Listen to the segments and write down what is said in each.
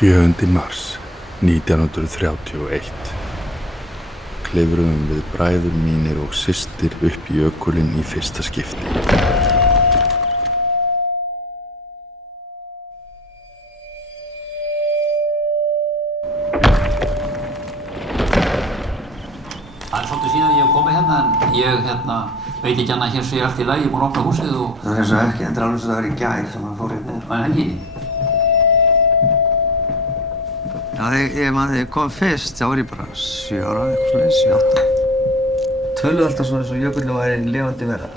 7. mars 1931 klifruðum við bræður mínir og systir upp jökulinn í fyrsta skipti. Það svolítið síðan ég hef komið hérna en ég veit ekki annað hér sé allt í lagi, ég er búinn að opna húsið og... Það er eins og ekki, en það er alveg eins og það var í gær sem hann fór hérna. Það er ekki? Já, ég man þegar ég kom fyrst, þá var ég bara 7 ára, eitthvað svoleiðis, 7, 8. Töluðu alltaf svona eins og jökullinn væri lifandi vera.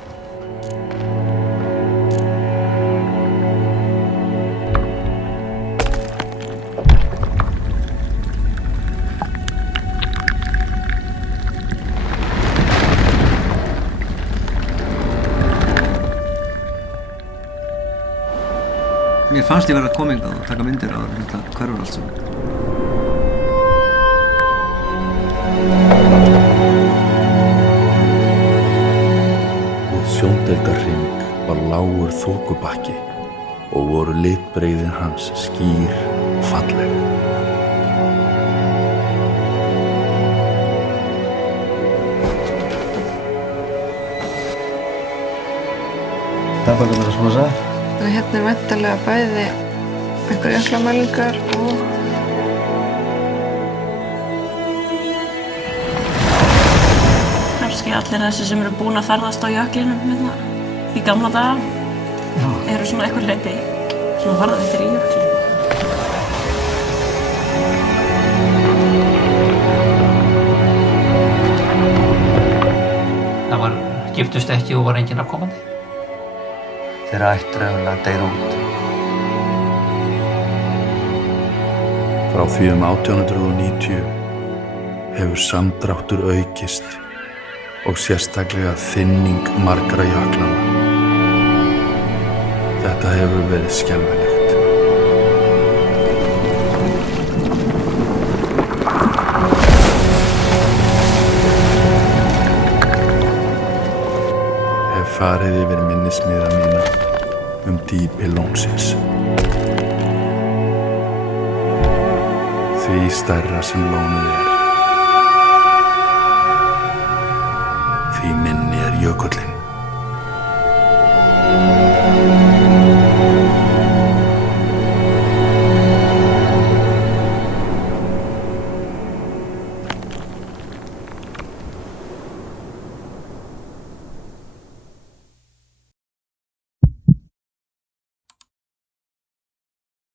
Mér fannst ég vera að koma hingað og taka myndir á þetta hverfur allt saman. Við sjóndeildarhring var lágur þokubakki og voru litbrigðin hans skýr og falleg. Dagbækurnar að smosa. Og hérna er væntanlega bæði einhverjar jöklamælingar og kannski allir þessi sem eru búin að ferðast á jöklinum hérna í gamla daga eru svona einhver leyti svona varðveittir í jöklinum. Það var giftust ekki og var enginn afkomandi. Þeirra ættræðulega deyr út. Frá því 1890 hefur samdráttur aukist og sérstaklega þynning margra jöklanna. Þetta hefur verið skelfilegt. Hef farið yfir minnismiða mína dýpi lónsins. Því stærra sem lónið er, því minni er jökullinn.